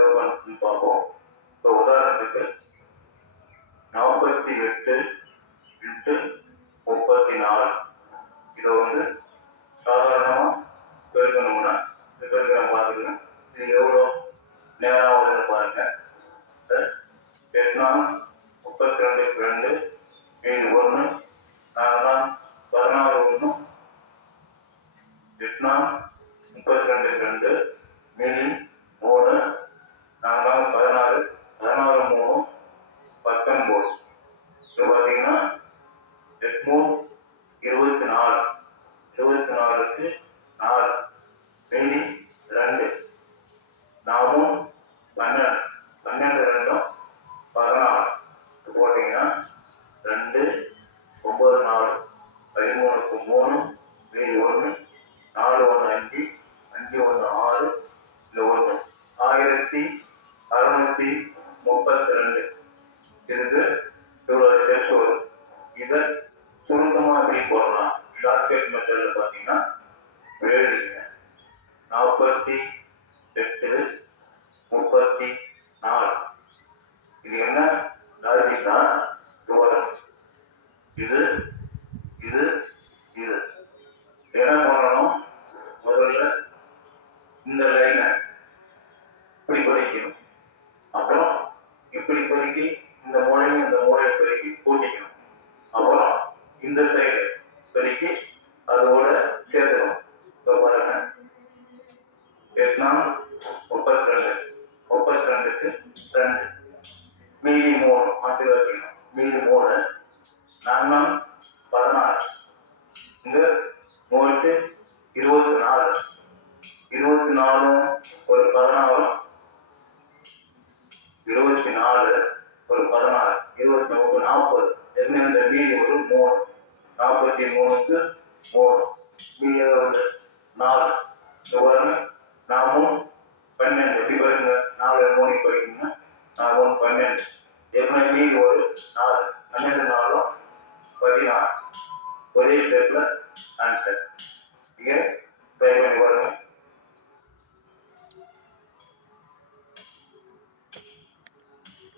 சிவகணக்கு பார்ப்போம். இப்போ உதாரணத்துக்கு 48 இன்ட்டு 34 இதை வந்து சாதாரணமாக பெருக்கணும்னா பெருக்கிறோம் பார்த்துக்கணும். இது எவ்வளோ நேரம் ஆகுதுன்னு பாருங்க. 8 32 2 மீதி 1 4 16 1 8 32 2 மீதி 3 4 16 16 3 19. இது பார்த்தீங்கன்னா 8 24 24க்கு 4 மீதி 2 4 12 12 2 16 போட்டிங்கன்னா 2 9 4 13க்கு 3 மீதி 1 4 1 5 5 1 6 இது 1 1632 இதுக்கு இவ்வளோ ஸ்டெப்ஸ் வரும். இதை சுருக்கமாக எப்படி போடலாம்? ஷார்ட்கட் மெத்தடில் பார்த்தீங்கன்னா 7 48 34 இது என்ன லாஜிக்னா இது இது இது என்ன பண்ணணும்? முதல்ல இந்த லைனை இப்படி படிக்கணும். அப்புறம் இப்படி பெருக்கி இந்த மூலையும் இந்த மூலையை பெருக்கி கூட்டிக்கணும். அப்புறம் இந்த சைடு பெருக்கி அதோட சேர்த்துக்கணும். இப்போ பாருங்க 8 32 32க்கு 2 மீதி 3 மாற்றி வச்சுக்கணும். மீதி 3 4 16 இங்க 3 24 24 ஒரு 16 24 ஒரு 16 23 40 என்ன இந்த மீதி ஒரு 3 43க்கு 3 மீதி வந்து 4 பாருங்க 4 12 எப்படி பாருங்க 4 3 படிக்கணும்னா 4 12 எப்படி மீதி ஒரு 4 12 4 16 ஒரே ஸ்டெப்ல ஆன்சர். இங்கே ட்ரை பண்ணி பாருங்க.